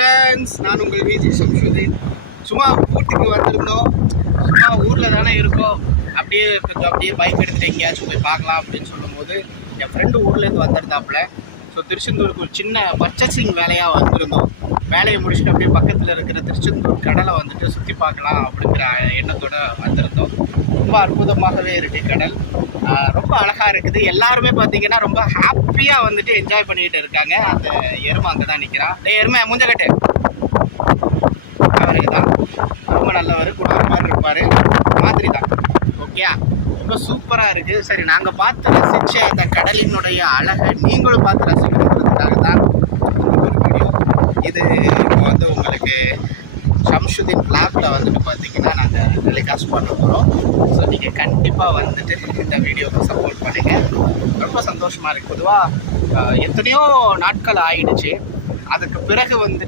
Friends, நான் உங்கள் விஜி சம்ஷுதீன். சும்மா ஊட்டிக்கு வந்திருந்தோம். சும்மா ஊரில் தானே இருக்கோம், அப்படியே பைக் எடுத்துகிட்டு எங்கேயாச்சும் போய் பார்க்கலாம் அப்படின்னு சொல்லும்போது என் ஃப்ரெண்டு ஊர்லேருந்து வந்திருந்தாப்புல. ஸோ திருச்செந்தூருக்கு ஒரு சின்ன பர்ச்சேசிங் வேலையாக வந்திருந்தோம். வேலையை முடிச்சுட்டு அப்படியே பக்கத்தில் இருக்கிற திருச்செந்தூர் கடலை வந்துட்டு சுற்றி பார்க்கலாம் அப்படிங்கிற எண்ணத்தோடு வந்திருந்தோம். ரொம்ப அற்புதமாகவே இருக்குது கடல், ரொம்ப அழகாக இருக்குது. எல்லாருமே பார்த்தீங்கன்னா ரொம்ப ஹாப்பியாக வந்துட்டு என்ஜாய் பண்ணிக்கிட்டு இருக்காங்க. அந்த எருமை அங்கே தான் நிற்கிறான். எருமை மூஞ்சக்கட்டு அவரே தான், ரொம்ப நல்லவர், கூட மாதிரி இருப்பார் மாதிரி தான். ஓகே, ரொம்ப சூப்பராக இருக்குது. சரி, நாங்கள் பார்த்து ரசித்த அந்த கடலினுடைய அழகை நீங்களும் பார்த்து ரசிக்கணுங்கிறதுக்காக தான் ஒரு வீடியோ இது. இப்போ வந்து உங்களுக்கு சம்ஷுதீன் பிளாக்ல வந்துட்டு பார்த்தீங்கன்னா நாங்கள் டெலிகாஸ்ட் பண்ண போகிறோம். ஸோ நீங்கள் கண்டிப்பாக வந்துட்டு இந்த வீடியோவுக்கு சப்போர்ட் பண்ணுங்கள். ரொம்ப சந்தோஷமாக இருக்குது. பொதுவாக எத்தனையோ நாட்கள் ஆயிடுச்சு. அதுக்கு பிறகு வந்துட்டு